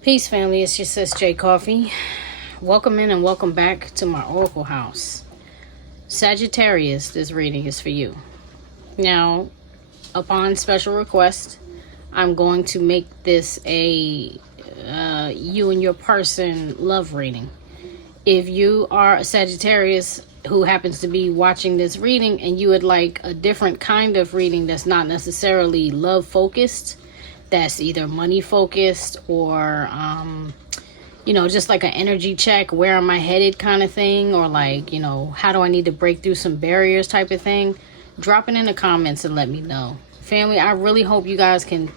Peace, family. It's your sis J.Coffee. Welcome in and welcome back to my Oracle house. Sagittarius, this reading is for you. Now, upon special request, I'm going to make this a you and your person love reading. If you are a Sagittarius who happens to be watching this reading and you would like a different kind of reading that's not necessarily love focused, that's either money focused or just like an energy check, where am I headed kind of thing, or like, how do I need to break through some barriers type of thing, drop it in the comments and let me know. Family, I really hope you guys can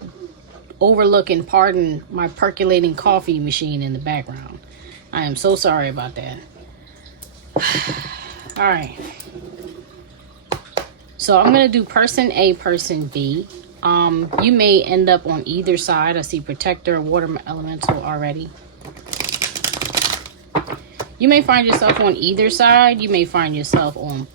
overlook and pardon my percolating coffee machine in the background. I am so sorry about that. All right, so I'm gonna do person A, person B. You may end up on either side. I see protector, water elemental already. You may find yourself on either side. You may find yourself on,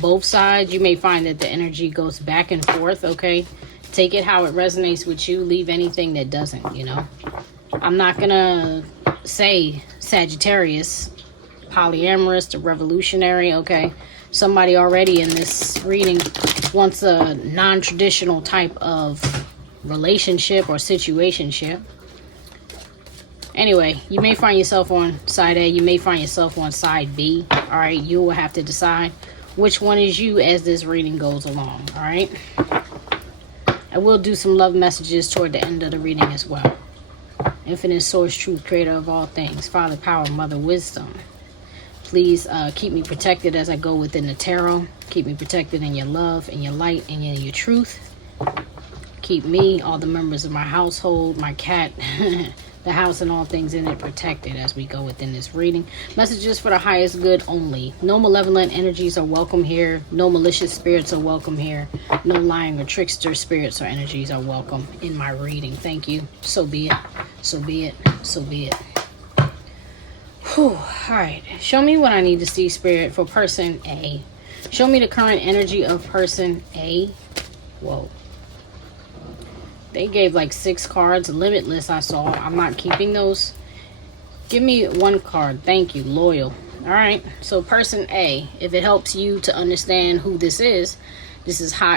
both sides. You may find that the energy goes back and forth, okay? Take it how it resonates with you. Leave anything that doesn't, I'm not gonna say Sagittarius, polyamorous, or revolutionary, okay? Somebody already in this reading wants a non-traditional type of relationship or situationship. Anyway, you may find yourself on side A. You may find yourself on side B. All right, you will have to decide which one is you as this reading goes along. All right. I will do some love messages toward the end of the reading as well. Infinite source, truth, creator of all things, Father, power, mother, wisdom. Please keep me protected as I go within the tarot. Keep me protected in your love, in your light, and in your truth. Keep me, all the members of my household, my cat, the house, and all things in it protected as we go within this reading. Messages for the highest good only. No malevolent energies are welcome here. No malicious spirits are welcome here. No lying or trickster spirits or energies are welcome in my reading. Thank you. So be it. So be it. So be it. Whew. Alright, show me what I need to see, Spirit, for person A. Show me the current energy of person A. Whoa. They gave like 6 cards, limitless, I saw. I'm not keeping those. Give me 1 card. Thank you. Loyal. Alright, so person A, if it helps you to understand who this is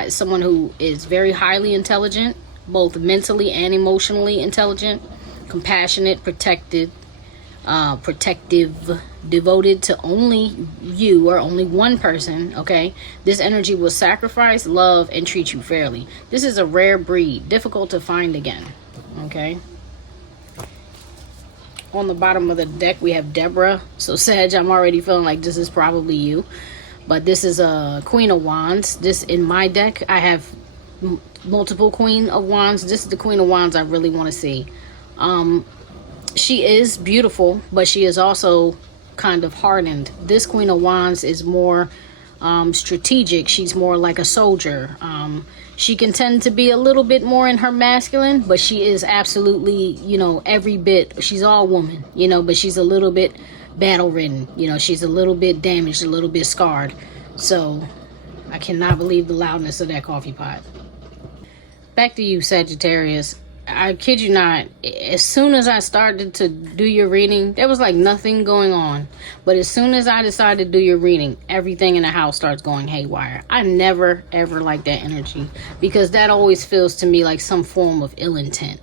someone who is very highly intelligent, both mentally and emotionally intelligent, compassionate, protective, devoted to only you or only one person, okay? This energy will sacrifice, love, and treat you fairly. This is a rare breed, difficult to find again, okay? On the bottom of the deck, we have Deborah. So, Sag, I'm already feeling like this is probably you. But this is a Queen of Wands. This, in my deck, I have multiple Queen of Wands. This is the Queen of Wands I really want to see. She is beautiful, but she is also kind of hardened. This Queen of Wands is more strategic. She's more like a soldier. She can tend to be a little bit more in her masculine, but she is absolutely, every bit. She's all woman, but she's a little bit battle-ridden. She's a little bit damaged, a little bit scarred. So I cannot believe the loudness of that coffee pot. Back to you, Sagittarius. I kid you not, as soon as I started to do your reading, there was like nothing going on. But as soon as I decided to do your reading, everything in the house starts going haywire. I never, ever like that energy, because that always feels to me like some form of ill intent.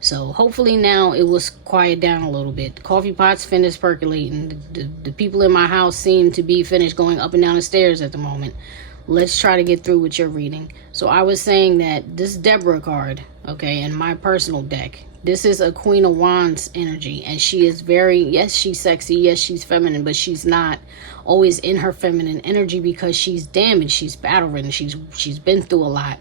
So hopefully now it was quiet down a little bit. The coffee pot's finished percolating. The people in my house seem to be finished going up and down the stairs at the moment. Let's try to get through with your reading. So I was saying that this Deborah card, okay, in my personal deck, this is a Queen of Wands energy, and she is very, yes, she's sexy, yes, she's feminine, but she's not always in her feminine energy because she's damaged, she's battle-ridden, she's been through a lot,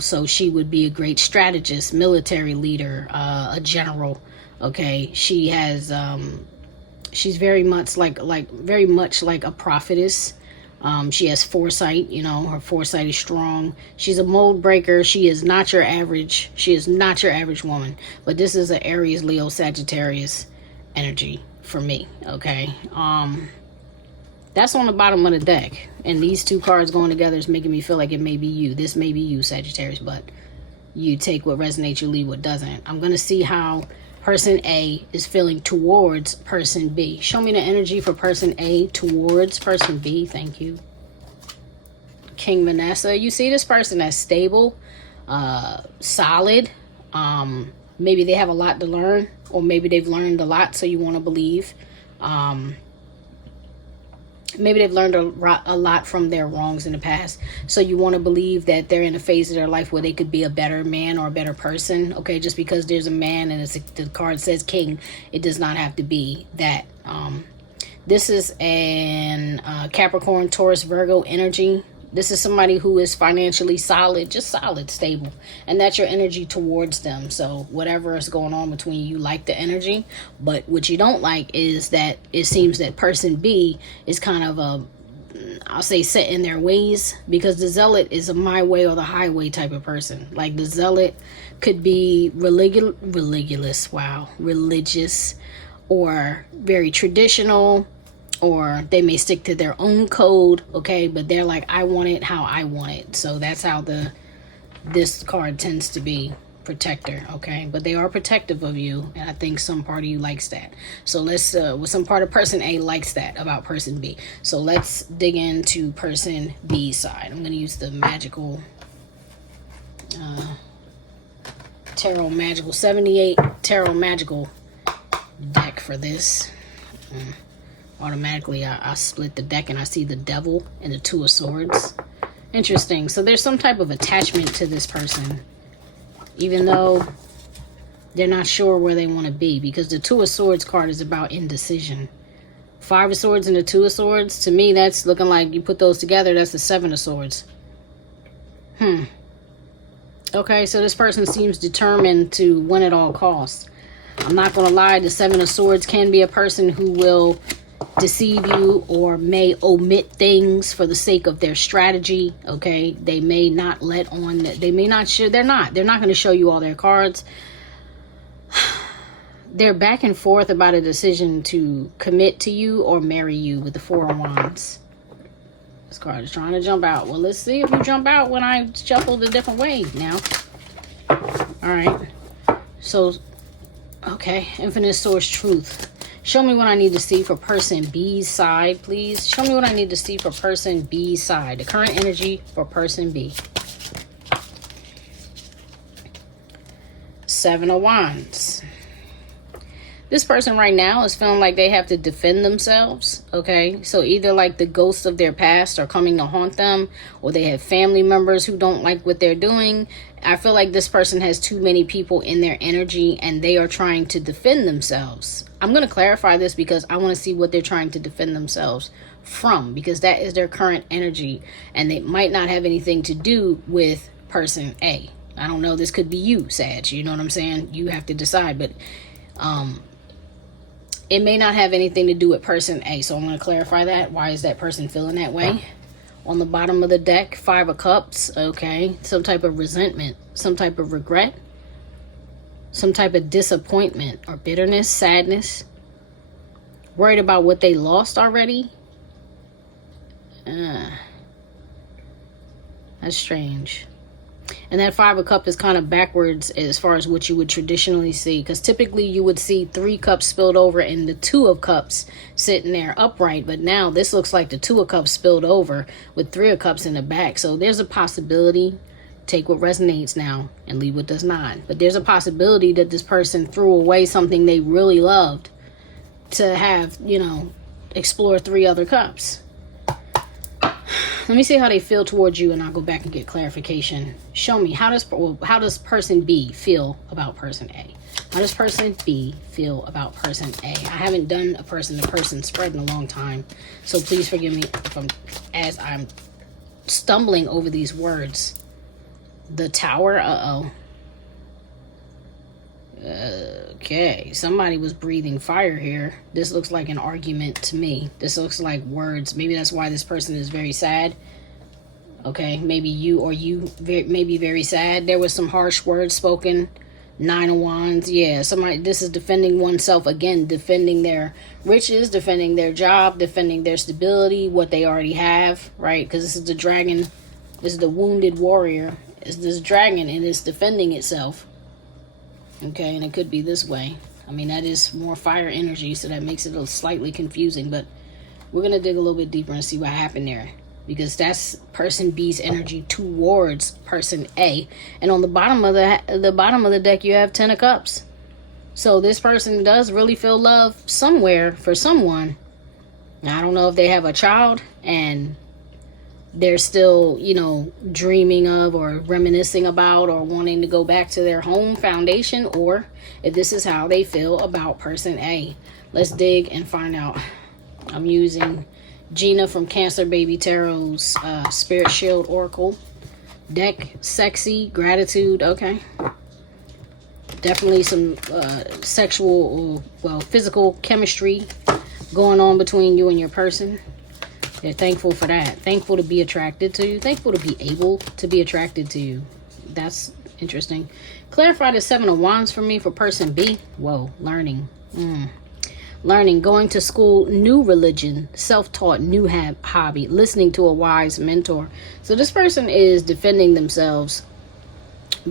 so she would be a great strategist, military leader, a general, okay. She has, she's very much like a prophetess. She has foresight, her foresight is strong. She's a mold breaker. She is not your average woman. But this is an Aries, Leo, Sagittarius energy for me, okay? That's on the bottom of the deck. And these 2 cards going together is making me feel like it may be you. This may be you, Sagittarius, but you take what resonates, you leave what doesn't. I'm going to see how person A is feeling towards person B. Show me the energy for person A towards person B. Thank you. King Vanessa, you see this person as stable, solid. Maybe they have a lot to learn, or maybe they've learned a lot, so you want to believe. Maybe they've learned a lot from their wrongs in the past, so you want to believe that they're in a phase of their life where they could be a better man or a better person. Okay, just because there's a man and the card says king, it does not have to be that. This is an Capricorn, Taurus, Virgo energy. This is somebody who is financially solid, just solid, stable. And that's your energy towards them. So whatever is going on between you, like the energy. But what you don't like is that it seems that person B is kind of I'll say set in their ways. Because the zealot is a my way or the highway type of person. Like the zealot could be religious, or very traditional. Or they may stick to their own code, okay? But they're like, I want it how I want it. So that's how this card tends to be, protector, okay? But they are protective of you, and I think some part of you likes that. So let's, some part of person A likes that about person B. So let's dig into person B's side. I'm going to use the magical, Tarot Magical, 78 Tarot Magical deck for this. Automatically I split the deck and I see the devil and the two of swords. Interesting. So there's some type of attachment to this person, even though they're not sure where they want to be, because the two of swords card is about indecision. Five of swords and the two of swords, to me that's looking like, you put those together, that's the seven of swords. Okay, so this person seems determined to win at all costs. I'm not going to lie, the seven of swords can be a person who will deceive you or may omit things for the sake of their strategy. Okay, they may not let on, they may not share, they're not going to show you all their cards. They're back and forth about a decision to commit to you or marry you with the Four of Wands. This card is trying to jump out. Well, let's see if you jump out when I shuffle a different way now. All right, so okay, Infinite Source Truth. Show me what I need to see for person B's side, please. Show me what I need to see for person B's side. The current energy for person B. Seven of Wands. This person right now is feeling like they have to defend themselves, okay? So either like the ghosts of their past are coming to haunt them, or they have family members who don't like what they're doing. I feel like this person has too many people in their energy and they are trying to defend themselves. I'm going to clarify this because I want to see what they're trying to defend themselves from, because that is their current energy and they might not have anything to do with person A. I don't know. This could be you, Sag. You know what I'm saying? You have to decide, but it may not have anything to do with person A. So I'm going to clarify that. Why is that person feeling that way? On the bottom of the deck, Five of Cups. Okay. Some type of resentment, some type of regret, some type of disappointment or bitterness, sadness. Worried about what they lost already. That's strange. And that Five of Cups is kind of backwards as far as what you would traditionally see. Because typically you would see 3 cups spilled over and the 2 of Cups sitting there upright. But now this looks like the 2 of Cups spilled over with 3 of Cups in the back. So there's a possibility. Take what resonates now and leave what does not. But there's a possibility that this person threw away something they really loved to have, you know, explore 3 other cups. Let me see how they feel towards you, and I'll go back and get clarification. Show me, how does person B feel about person A? How does person B feel about person A? I haven't done a person-to-person spread in a long time, so please forgive me as I'm stumbling over these words. The Tower, okay, somebody was breathing fire here. This looks like an argument to me. This looks like words. Maybe that's why this person is very sad. Okay, maybe you may be very sad. There was some harsh words spoken. 9 of Wands. Yeah, somebody, this is defending oneself again, defending their riches, defending their job, defending their stability, what they already have, right? Because this is the dragon. This is the wounded warrior. It's this dragon and it's defending itself. Okay, and it could be this way. I mean, that is more fire energy, so that makes it a slightly confusing, but we're going to dig a little bit deeper and see what happened there, because that's person B's energy towards person A. And on the bottom of the deck, you have 10 of Cups. So this person does really feel love somewhere for someone. Now, I don't know if they have a child and they're still, you know, dreaming of or reminiscing about or wanting to go back to their home foundation, or if this is how they feel about person A. Let's dig and find out. I'm using Gina from Cancer Baby Tarot's Spirit Shield Oracle deck. Sexy, gratitude. Okay. Definitely some sexual, well, physical chemistry going on between you and your person. They're thankful for that. Thankful to be attracted to you. Thankful to be able to be attracted to you. That's interesting. Clarify the 7 of Wands for me for person B. Whoa, learning. Learning, going to school, new religion, self-taught, new hobby, listening to a wise mentor. So this person is defending themselves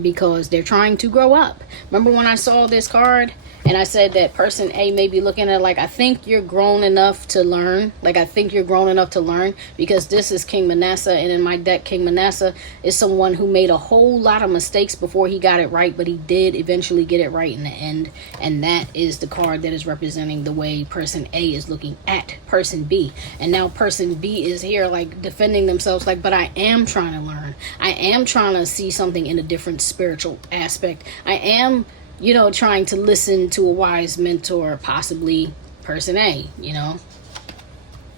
because they're trying to grow up. Remember when I saw this card and I said that person A may be looking at, like, I think you're grown enough to learn. Like, I think you're grown enough to learn, because this is King Manasseh, and in my deck, King Manasseh is someone who made a whole lot of mistakes before he got it right, but he did eventually get it right in the end. And that is the card that is representing the way person A is looking at person B. And now person B is here, like, defending themselves, like, but I am trying to learn. I am trying to see something in a different spiritual aspect. I am, you know, trying to listen to a wise mentor, possibly person A, you know.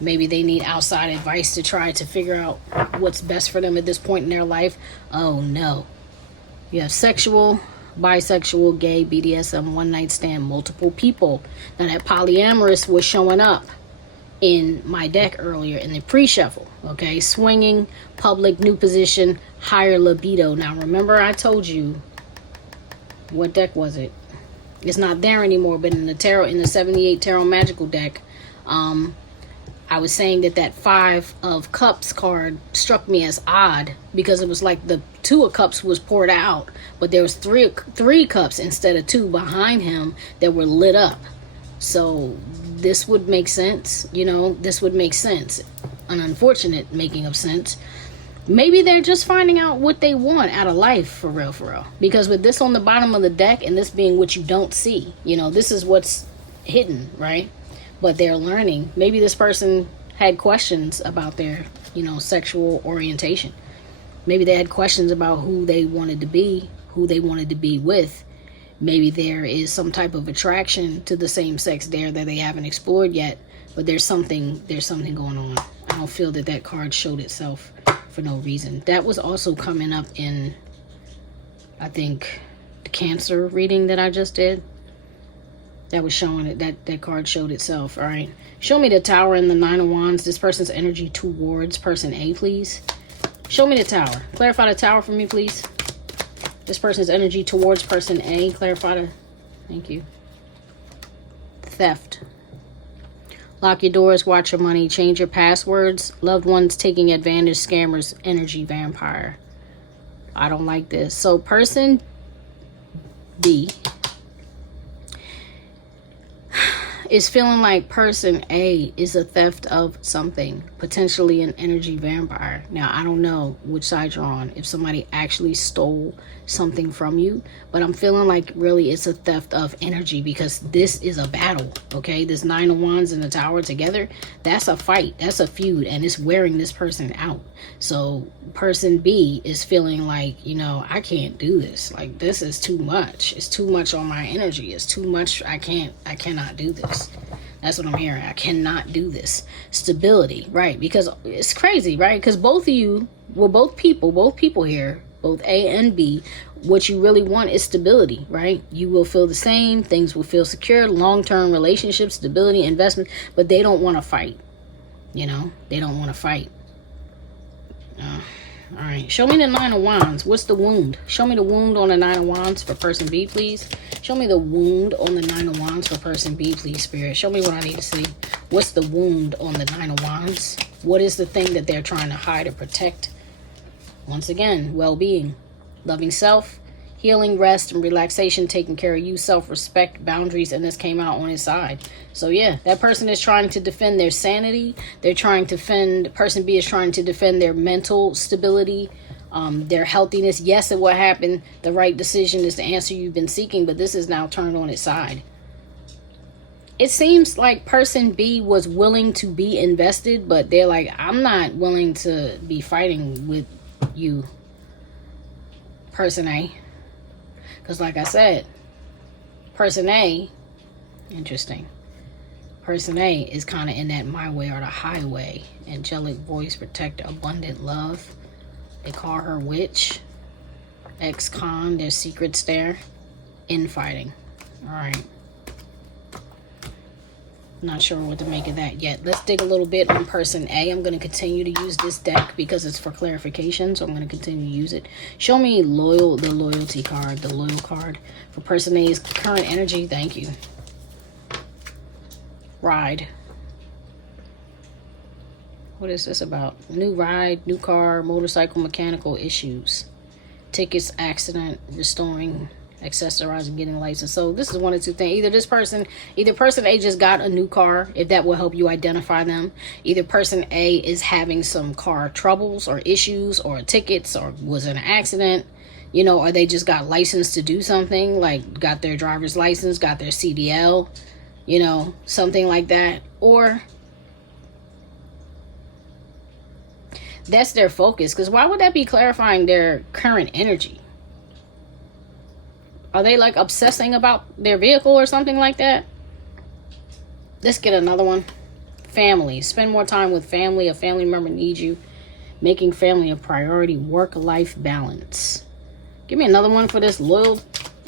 Maybe they need outside advice to try to figure out what's best for them at this point in their life. Oh, no. You have sexual, bisexual, gay, BDSM, one night stand, multiple people. Now, that polyamorous was showing up in my deck earlier in the pre-shuffle. Okay, swinging, public, new position, higher libido. Now, remember I told you, what deck was it? It's not there anymore, but in the tarot, in the 78 tarot magical deck, I was saying that 5 of Cups card struck me as odd, because it was like the 2 of Cups was poured out, but there was three cups instead of 2 behind him that were lit up. So this would make sense, you know, this would make sense. An unfortunate making of sense. Maybe they're just finding out what they want out of life, for real, for real. Because with this on the bottom of the deck, and this being what you don't see, you know, this is what's hidden, right? But they're learning. Maybe this person had questions about their, you know, sexual orientation. Maybe they had questions about who they wanted to be, who they wanted to be with. Maybe there is some type of attraction to the same sex there that they haven't explored yet. But there's something going on. I don't feel that card showed itself for no reason. That was also coming up in, I think, the Cancer reading that I just did. That was showing it, that card showed itself. All right. Show me the Tower and the 9 of Wands. This person's energy towards person A, please. Show me the Tower. Clarify the Tower for me, please. This person's energy towards person A. Clarify the... Thank you. Theft. Lock your doors, watch your money, change your passwords, loved ones taking advantage, scammers, energy vampire. I don't like this. So person B is feeling like person A is a theft of something, potentially an energy vampire. Now, I don't know which side you're on, if somebody actually stole something from you, but I'm feeling like really it's a theft of energy, because this is a battle, okay? This 9 of Wands and the Tower together, that's a fight, that's a feud, and it's wearing this person out. So person B is feeling like, you know, I can't do this. Like, this is too much. It's too much on my energy. It's too much. I cannot do this. That's what I'm hearing. I cannot do this. Stability, right? Because it's crazy, right? Because both of you, well, both people here, both A and B, what you really want is stability, right? You will feel the same. Things will feel secure, long-term relationships, stability, investment, but they don't want to fight. You know, they don't want to fight. All right, show me the 9 of Wands. What's the wound? Show me the wound on the 9 of Wands for person B, please. Show me the wound on the 9 of Wands for person B, please, Spirit. Show me what I need to see. What's the wound on the 9 of Wands? What is the thing that they're trying to hide or protect? Once again, well-being, loving self, Healing, rest, and relaxation, taking care of you, self-respect, boundaries, and this came out on his side. So yeah, that person is trying to defend their sanity. They're trying to defend, person B is trying to defend their mental stability, their healthiness. Yes, it will happen. The right decision is the answer you've been seeking, but this is now turned on its side. It seems like person B was willing to be invested, but they're like, I'm not willing to be fighting with you, person A. Because like I said, person A, interesting. Person A is kind of in that my way or the highway. Angelic voice, protector, abundant love. They call her witch. Ex-con, there's secrets there. Infighting. Alright. Not sure what to make of that yet. Let's dig a little bit on person A. I'm going to continue to use this deck because it's for clarification, so I'm going to continue to use it. Show me the loyalty card, the loyal card for person A's current energy. Thank you. Ride. What is this about? New ride, new car, motorcycle, mechanical issues. Tickets, accident, restoring, accessorizing, getting a license. So this is one of two things. Either person A just got a new car, if that will help you identify them. Either person A is having some car troubles or issues or tickets or was in an accident, you know, or they just got licensed to do something, like got their driver's license, got their CDL, you know, something like that. Or that's their focus, because why would that be clarifying their current energy? Are they like obsessing about their vehicle or something like that? Let's get another one. Family. Spend more time with family. A family member needs you. Making family a priority. Work-life balance. Give me another one for this loyal.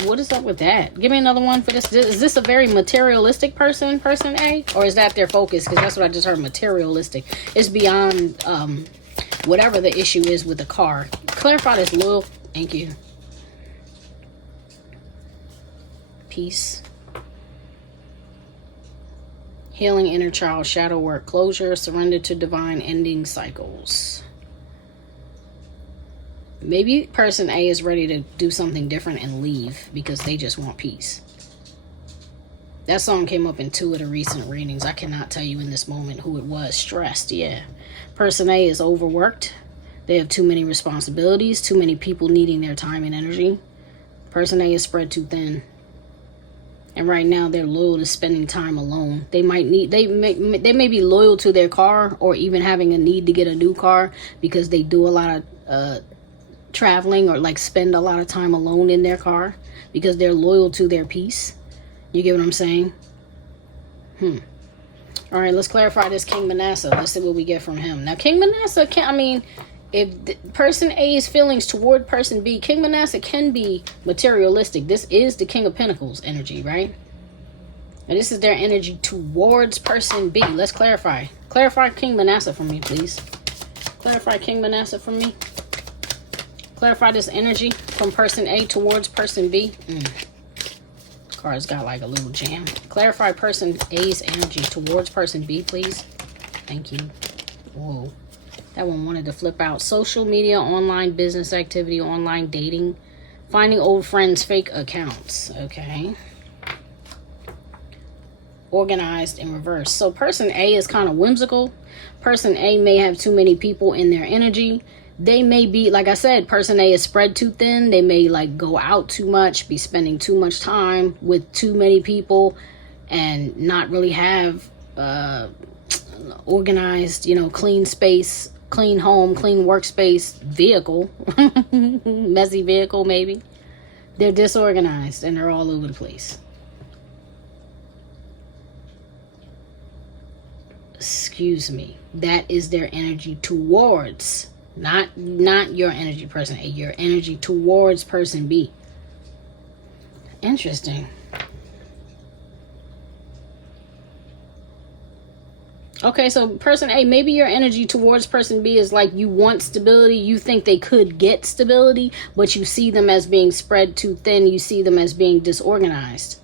What is up with that? Give me another one for this. Is this a very materialistic person, person A? Or is that their focus? Because that's what I just heard, materialistic. It's beyond whatever the issue is with the car. Clarify this loyal. Thank you. Peace. Healing inner child, shadow work, closure, surrender to divine ending cycles. Maybe person A is ready to do something different and leave because they just want peace. That song came up in 2 of the recent readings. I cannot tell you in this moment who it was. Stressed, yeah. Person A is overworked. They have too many responsibilities, too many people needing their time and energy. Person A is spread too thin. And right now they're loyal to spending time alone. They may be loyal to their car or even having a need to get a new car because they do a lot of traveling or like spend a lot of time alone in their car because they're loyal to their peace. You get what I'm saying? All right, let's clarify this King Manasseh. Let's see what we get from him. Now, King Manasseh if the person A's feelings toward person B, King Manasseh can be materialistic. This is the King of Pentacles energy, right? And this is their energy towards person B. Let's clarify. Clarify King Manasseh for me, please. Clarify King Manasseh for me. Clarify this energy from person A towards person B. This card's got like a little jam. Clarify person A's energy towards person B, please. Thank you. Whoa. That one wanted to flip out. Social media, online business activity, online dating, finding old friends' fake accounts. Okay. Organized in reverse. So person A is kind of whimsical. Person A may have too many people in their energy. They may be, like I said, person A is spread too thin. They may like go out too much, be spending too much time with too many people and not really have organized, you know, clean space, clean home, clean workspace, vehicle, messy vehicle maybe. They're disorganized and they're all over the place. Excuse me. That is their energy towards, not your energy person A, your energy towards person B. Interesting. Okay, so person A, maybe your energy towards person B is like you want stability. You think they could get stability, but you see them as being spread too thin. You see them as being disorganized.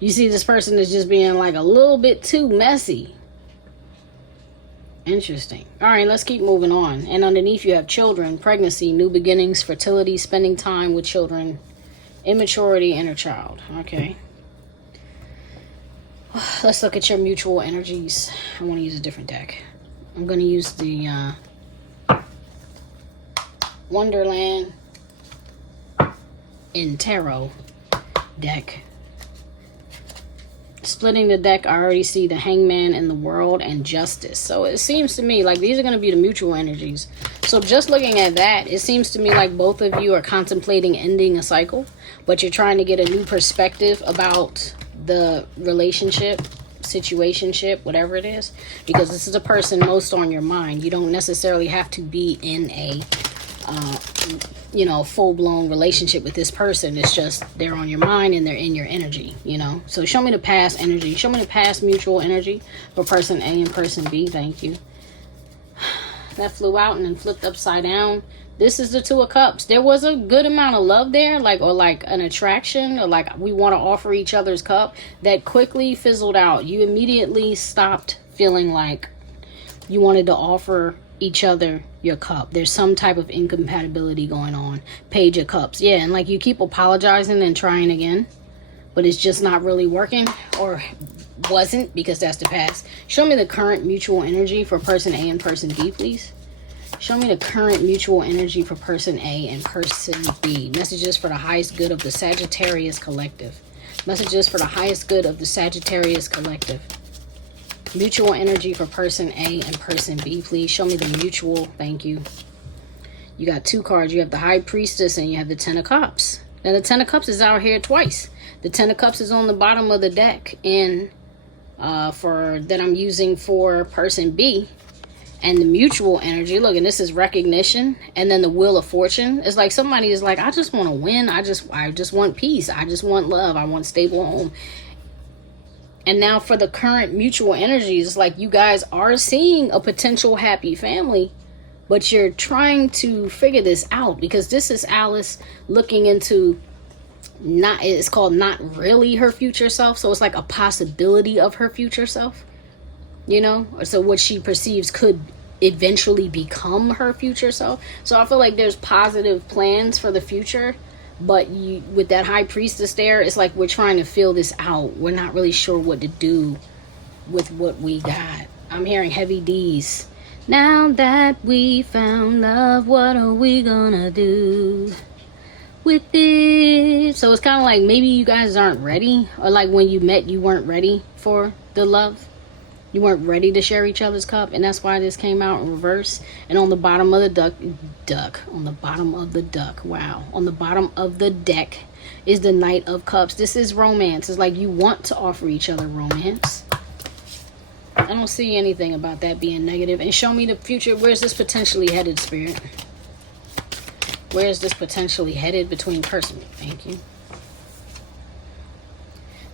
You see this person as just being like a little bit too messy. Interesting. All right, let's keep moving on. And underneath you have children, pregnancy, new beginnings, fertility, spending time with children, immaturity, inner child. Okay. Let's look at your mutual energies. I want to use a different deck. I'm going to use the Wonderland in Tarot deck. Splitting the deck, I already see the Hangman and the World and Justice. So it seems to me like these are going to be the mutual energies. So just looking at that, it seems to me like both of you are contemplating ending a cycle, but you're trying to get a new perspective about the relationship, situationship, whatever it is, because this is a person most on your mind. You don't necessarily have to be in a full-blown relationship with this person. It's just they're on your mind and they're in your energy, So show me the past energy. Show me the past mutual energy for person A and person B. Thank you. That flew out and then flipped upside down. This is the Two of Cups. There was a good amount of love there, like an attraction, or like we want to offer each other's cup, that quickly fizzled out. You immediately stopped feeling like you wanted to offer each other your cup. There's some type of incompatibility going on. Page of Cups. Yeah, and like you keep apologizing and trying again, but it's just not really working, or wasn't, because that's the past. Show me the current mutual energy for person A and person B, please. Show me the current mutual energy for person A and person B. Messages for the highest good of the Sagittarius collective. Messages for the highest good of the Sagittarius collective. Mutual energy for person A and person B, please. Show me the mutual. Thank you. You got two cards. You have the High Priestess and you have the Ten of Cups. Now the Ten of Cups is out here twice. The Ten of Cups is on the bottom of the deck that I'm using for person B. And the mutual energy, look, and this is recognition, and then the Wheel of Fortune. It's like somebody is like, I just want to win. I just want peace. I just want love. I want stable home. And now for the current mutual energies, it's like you guys are seeing a potential happy family, but you're trying to figure this out, because this is Alice looking into it's called not really her future self. So it's like a possibility of her future self. So what she perceives could eventually become her future self. So I feel like there's positive plans for the future, but with that High Priestess there, it's like we're trying to fill this out. We're not really sure what to do with what we got. I'm hearing heavy D's. Now that we found love, what are we gonna do with it? So it's kind of like maybe you guys aren't ready, or like when you met, you weren't ready for the love. You weren't ready to share each other's cup, and that's why this came out in reverse. And on the bottom of the on the bottom of the on the bottom of the deck is the Knight of Cups. This is romance. It's like you want to offer each other romance. I don't see anything about that being negative. And show me the future. Where's this potentially headed, Spirit? Where is this potentially headed between person? Thank you.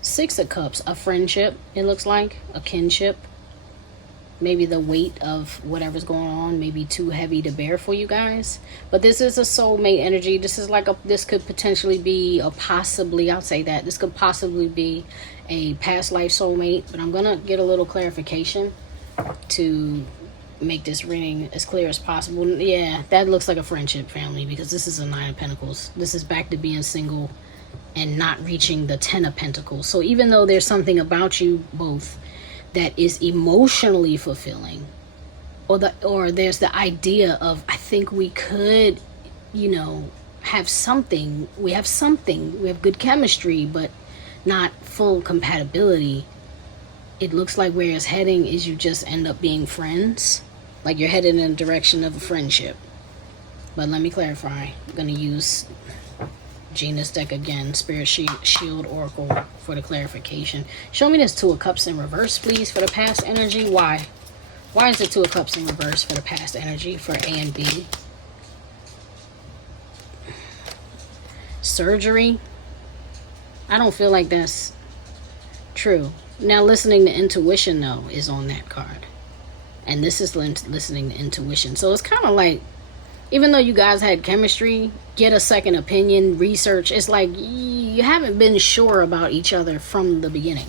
Six of Cups, a friendship, it looks like, a kinship. Maybe the weight of whatever's going on may be too heavy to bear for you guys. But this is a soulmate energy. This is like this could potentially be I'll say that. This could possibly be a past life soulmate. But I'm going to get a little clarification to make this reading as clear as possible. Yeah, that looks like a friendship family, because this is a Nine of Pentacles. This is back to being single and not reaching the Ten of Pentacles. So even though there's something about you both that is emotionally fulfilling, or there's the idea of, I think we could, have something. We have good chemistry, but not full compatibility. It looks like where it's heading is you just end up being friends. Like you're headed in the direction of a friendship. But let me clarify. I'm going to use Gina's deck again, Spirit Shield Oracle, for the clarification. Show me this Two of Cups in reverse, please, for the past energy. Why is the Two of Cups in reverse for the past energy for A and B? Surgery. I don't feel like that's true. Now, listening to intuition, though, is on that card. And this is listening to intuition. So it's kind of like, even though you guys had chemistry, get a second opinion, research. It's like you haven't been sure about each other from the beginning.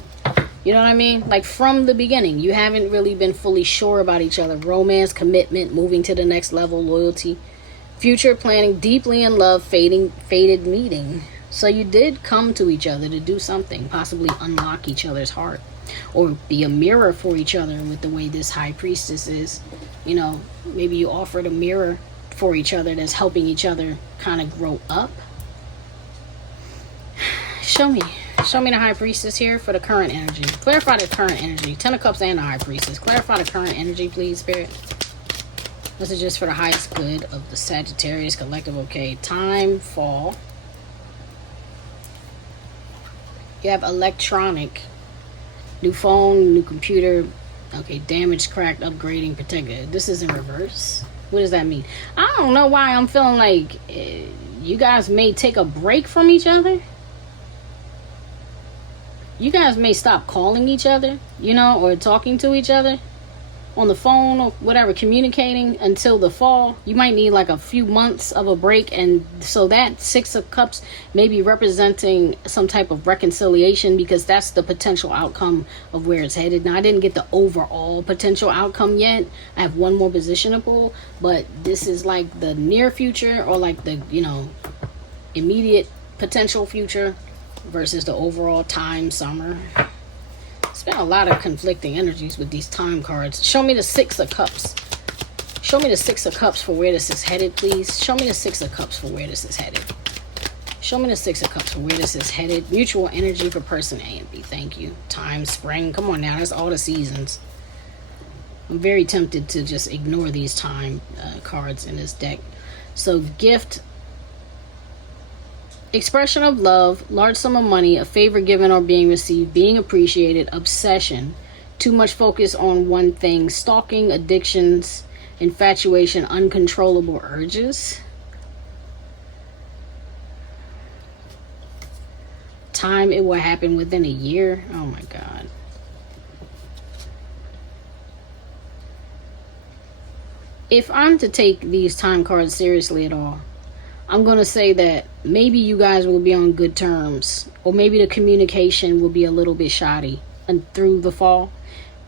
You know what I mean? Like from the beginning, you haven't really been fully sure about each other. Romance, commitment, moving to the next level, loyalty, future planning, deeply in love, fated meeting. So you did come to each other to do something, possibly unlock each other's heart, or be a mirror for each other with the way this high priestess is. You know, maybe you offered a mirror for each other that's helping each other kind of grow up. Show me the high priestess here for the current energy. Clarify the current energy. 10 of Cups and the high priestess. Clarify the current energy, please, Spirit. Messages for the highest good of the Sagittarius collective. Okay, time, fall. You have electronic. New phone, new computer. Okay, damaged, cracked, upgrading, protected. This is in reverse. What does that mean? I don't know why I'm feeling like you guys may take a break from each other. You guys may stop calling each other, you know, or talking to each other on the phone or whatever, communicating until the fall. You might need like a few months of a break, and so that 6 of Cups may be representing some type of reconciliation, because that's the potential outcome of where it's headed. Now, I didn't get the overall potential outcome yet. I have one more position to pull, but this is like the near future, or like the, you know, immediate potential future versus the overall time, summer. It's been a lot of conflicting energies with these time cards. Show me the 6 of Cups. Show me the 6 of Cups for where this is headed, please. Show me the 6 of Cups for where this is headed. Show me the 6 of Cups for where this is headed. Mutual energy for person A and B. Thank you. Time, spring. Come on now. That's all the seasons. I'm very tempted to just ignore these time cards in this deck. So, gift. Expression of love, large sum of money, a favor given or being received, being appreciated, obsession, too much focus on one thing, stalking, addictions, infatuation, uncontrollable urges. Time, it will happen within a year. Oh my God. If I'm to take these time cards seriously at all, I'm going to say that maybe you guys will be on good terms, or maybe the communication will be a little bit shoddy and through the fall,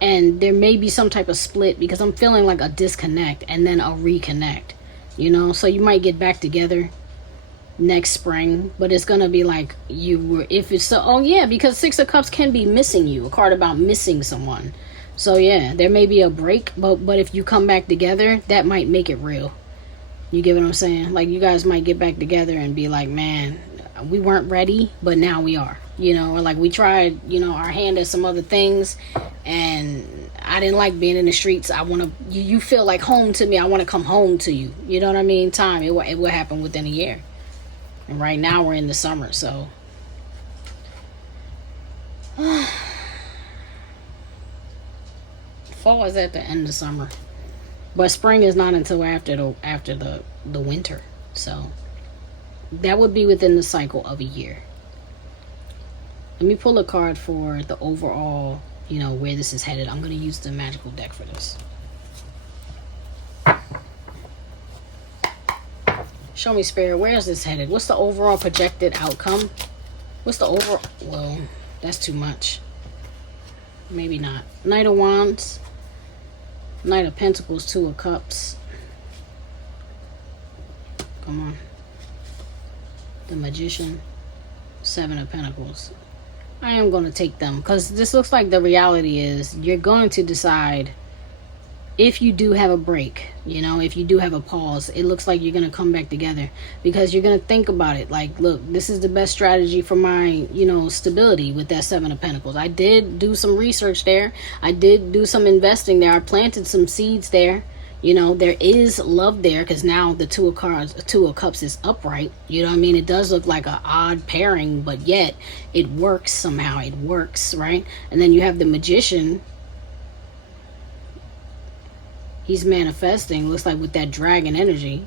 and there may be some type of split, because I'm feeling like a disconnect and then a reconnect, you know. So you might get back together next spring, but it's going to be like you were, if it's so, oh yeah, because 6 of Cups can be missing you, a card about missing someone. So yeah, there may be a break, but if you come back together, that might make it real. You get what I'm saying? Like, you guys might get back together and be like, man, we weren't ready, but now we are, you know. Or like, we tried, you know, our hand at some other things, and I didn't like being in the streets. I want to, you feel like home to me. I want to come home to you. You know what I mean? Time, it will happen within a year. And right now we're in the summer, so. Fall is at the end of summer. But spring is not until after the winter. So that would be within the cycle of a year. Let me pull a card for the overall, you know, where this is headed. I'm going to use the magical deck for this. Show me, Spirit, where is this headed? What's the overall projected outcome? What's the overall? Well, that's too much. Maybe not. Knight of Wands. Knight of Pentacles, 2 of Cups. Come on. The Magician, 7 of Pentacles. I am going to take them, because this looks like the reality is you're going to decide if you do have a break, you know, if you do have a pause. It looks like you're going to come back together, because you're going to think about it. Like, look, this is the best strategy for my, you know, stability with that 7 of Pentacles. I did do some research there. I did do some investing there. I planted some seeds there. You know, there is love there, because now the 2 of Cups is upright. You know what I mean? It does look like an odd pairing, but yet it works somehow. It works, right? And then you have the Magician. He's manifesting, looks like, with that dragon energy.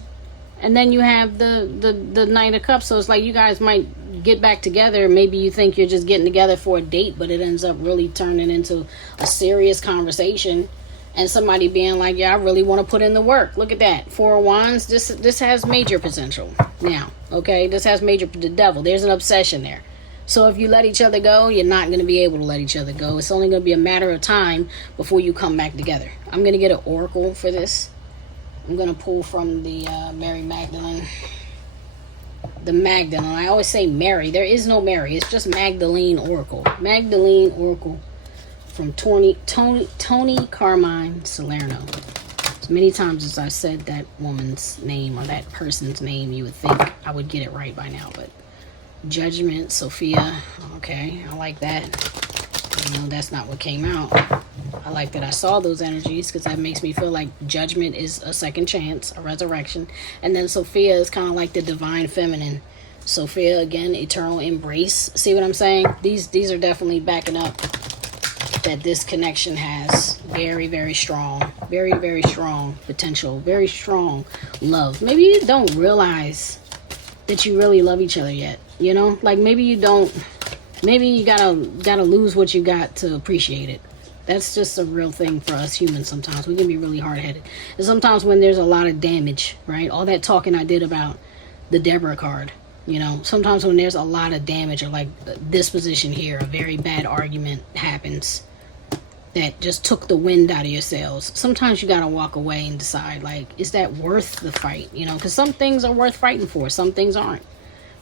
And then you have the Knight of Cups. So it's like you guys might get back together. Maybe you think you're just getting together for a date, but it ends up really turning into a serious conversation. And somebody being like, yeah, I really want to put in the work. Look at that. 4 of Wands. This has major potential now. Okay, this has major, the Devil. There's an obsession there. So if you let each other go, you're not going to be able to let each other go. It's only going to be a matter of time before you come back together. I'm going to get an oracle for this. I'm going to pull from the Mary Magdalene. The Magdalene. I always say Mary. There is no Mary. It's just Magdalene Oracle. Magdalene Oracle from Tony Carmine Salerno. As many times as I said that woman's name or that person's name, you would think I would get it right by now. But Judgment, Sophia. Okay, I like that. You know, that's not what came out. I like that I saw those energies because that makes me feel like Judgment is a second chance, a resurrection. And then Sophia is kind of like the divine feminine. Sophia, again, eternal embrace. See what I'm saying? These are definitely backing up that this connection has very, very strong, very, very strong potential, very strong love. Maybe you don't realize that you really love each other yet. You know, like maybe you don't. Maybe you gotta lose what you got to appreciate it. That's just a real thing for us humans sometimes. We can be really hard-headed. And sometimes when there's a lot of damage, right? All that talking I did about the Deborah card, you know, sometimes when there's a lot of damage or like this position here, a very bad argument happens that just took the wind out of your sails. Sometimes you got to walk away and decide, like, is that worth the fight? You know, because some things are worth fighting for. Some things aren't.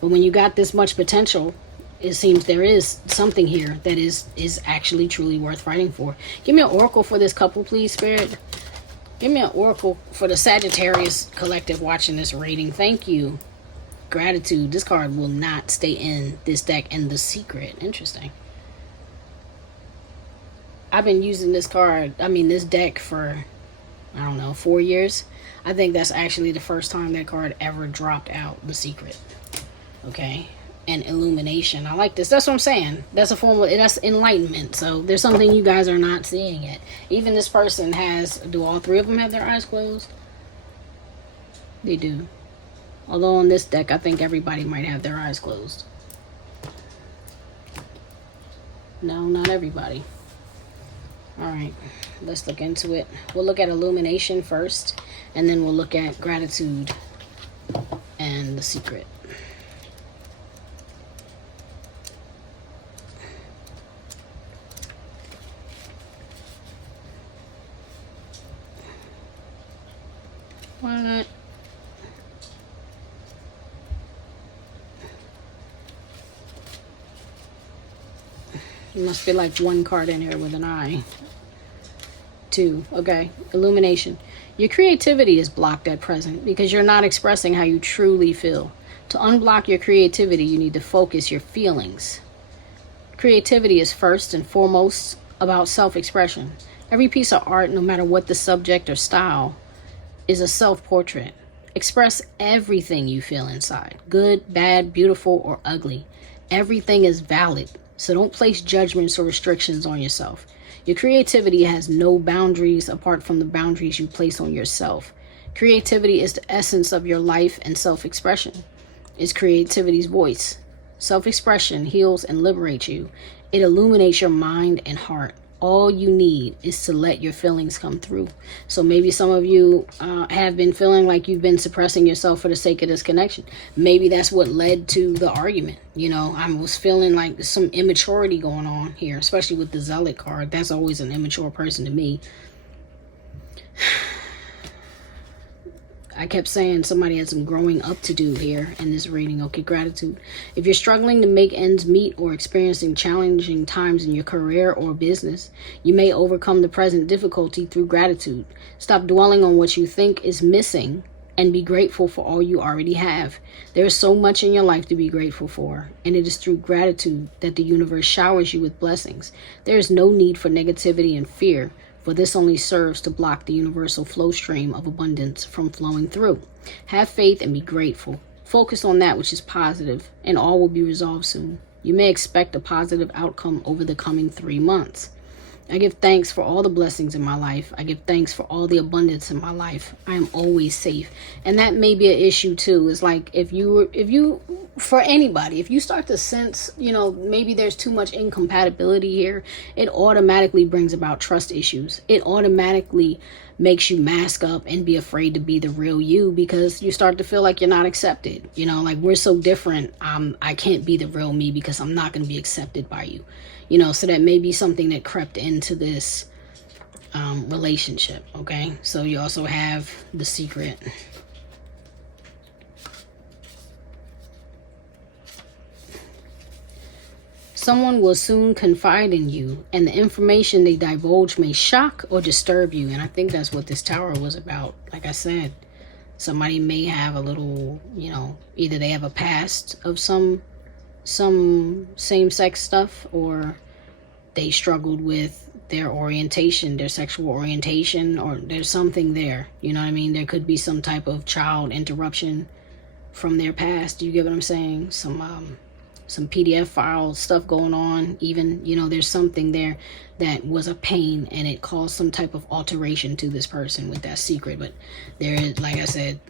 But when you got this much potential, it seems there is something here that is actually truly worth fighting for. Give me an oracle for this couple, please, Spirit. Give me an oracle for the Sagittarius collective watching this reading. Thank you. Gratitude. This card will not stay in this deck. And the secret. Interesting. I've been using this this deck for, I don't know, 4 years. I think that's actually the first time that card ever dropped out. The secret. Okay. And illumination. I like this. That's what I'm saying. That's a form of, that's enlightenment. So there's something you guys are not seeing yet. Even this person has, do all three of them have their eyes closed? They do. Although on this deck, I think everybody might have their eyes closed. No, not everybody. All right, let's look into it. We'll look at illumination first, and then we'll look at gratitude and the secret. Why not? There must be like one card in here with an eye. 2. Okay. Illumination. Your creativity is blocked at present because you're not expressing how you truly feel. To unblock your creativity, you need to focus your feelings. Creativity is first and foremost about self-expression. Every piece of art, no matter what the subject or style, is a self-portrait. Express everything you feel inside. Good, bad, beautiful, or ugly. Everything is valid. So don't place judgments or restrictions on yourself. Your creativity has no boundaries apart from the boundaries you place on yourself. Creativity is the essence of your life, and self-expression is creativity's voice. Self-expression heals and liberates you. It illuminates your mind and heart. All you need is to let your feelings come through. So maybe some of you have been feeling like you've been suppressing yourself for the sake of this connection. Maybe that's what led to the argument. You know, I was feeling like some immaturity going on here, especially with the Zealot card. That's always an immature person to me. I kept saying somebody had some growing up to do here in this reading. Okay, gratitude. If you're struggling to make ends meet or experiencing challenging times in your career or business, you may overcome the present difficulty through gratitude. Stop dwelling on what you think is missing and be grateful for all you already have. There is so much in your life to be grateful for, and it is through gratitude that the universe showers you with blessings. There is no need for negativity and fear, for this only serves to block the universal flow stream of abundance from flowing through. Have faith and be grateful. Focus on that which is positive, and all will be resolved soon. You may expect a positive outcome over the coming 3 months. I give thanks for all the blessings in my life. I give thanks for all the abundance in my life. I am always safe. And that may be an issue too. Is like if you for anybody, if you start to sense, you know, maybe there's too much incompatibility here, it automatically brings about trust issues. It automatically makes you mask up and be afraid to be the real you, because you start to feel like you're not accepted. You know, like, we're so different. I can't be the real me because I'm not going to be accepted by you. You know, so that may be something that crept into this relationship. Okay, so you also have the secret. Someone will soon confide in you, and the information they divulge may shock or disturb you. And I think that's what this tower was about. Like I said, somebody may have a little, you know, either they have a past of some same-sex stuff, or they struggled with their orientation, their sexual orientation, or there's something there. You know what I mean? There could be some type of child interruption from their past. You get what I'm saying? Some PDF file stuff going on, even, you know, there's something there that was a pain, and it caused some type of alteration to this person with that secret. But there is, like I said,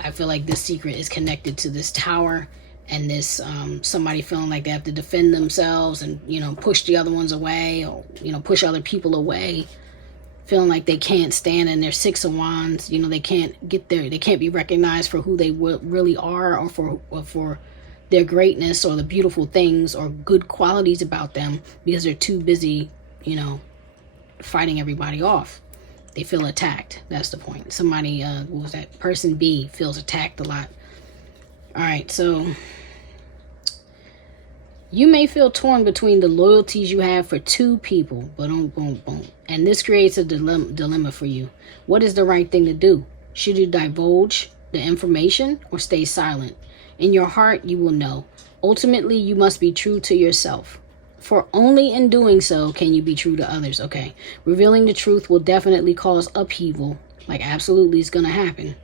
I feel like this secret is connected to this tower, and this somebody feeling like they have to defend themselves and, you know, push the other ones away, or, you know, push other people away, feeling like they can't stand in their Six of Wands. You know, they can't get there, they can't be recognized for who they really are, or for their greatness, or the beautiful things or good qualities about them, because they're too busy, you know, fighting everybody off. They feel attacked. That's the point. Somebody, what was that? Person B feels attacked a lot. All right, so you may feel torn between the loyalties you have for two people. Boom, boom, boom. And this creates a dilemma for you. What is the right thing to do? Should you divulge the information or stay silent? In your heart, you will know. Ultimately, you must be true to yourself, for only in doing so can you be true to others. Okay, revealing the truth will definitely cause upheaval, like absolutely is going to happen.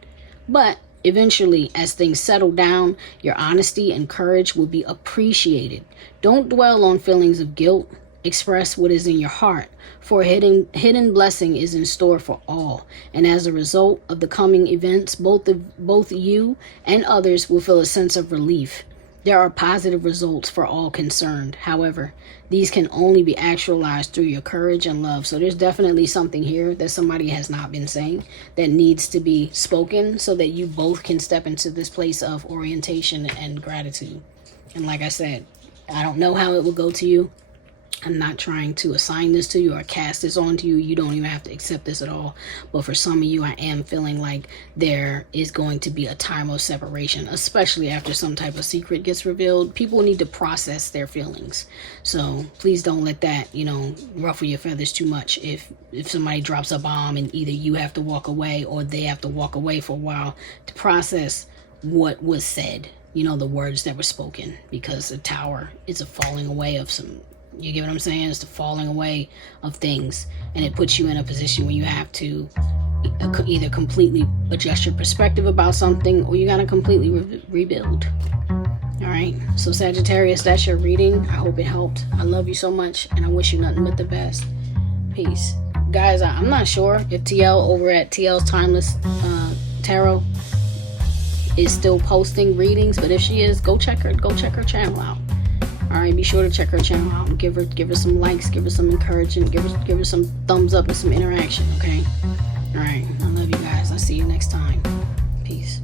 But eventually, as things settle down, your honesty and courage will be appreciated. Don't dwell on feelings of guilt. Express what is in your heart, for a hidden blessing is in store for all. And as a result of the coming events, both you and others will feel a sense of relief. There are positive results for all concerned. However, these can only be actualized through your courage and love. So there's definitely something here that somebody has not been saying that needs to be spoken, so that you both can step into this place of orientation and gratitude. And like I said, I don't know how it will go to you. I'm not trying to assign this to you or cast this on to you. You don't even have to accept this at all. But for some of you, I am feeling like there is going to be a time of separation, especially after some type of secret gets revealed. People need to process their feelings. So please don't let that, you know, ruffle your feathers too much. If somebody drops a bomb and either you have to walk away or they have to walk away for a while to process what was said, you know, the words that were spoken, because the tower is a falling away of some, you get what I'm saying? It's the falling away of things, and it puts you in a position where you have to either completely adjust your perspective about something, or you got to completely rebuild. All right, so Sagittarius, that's your reading. I hope it helped. I love you so much, and I wish you nothing but the best. Peace. Guys, I'm not sure if TL over at T.L's Timeless Tarot is still posting readings, but if she is, go check her channel out. All right, be sure to check her channel out and give her some likes, give her some encouragement, give her some thumbs up and some interaction. Okay. All right, I love you guys. I'll see you next time. Peace.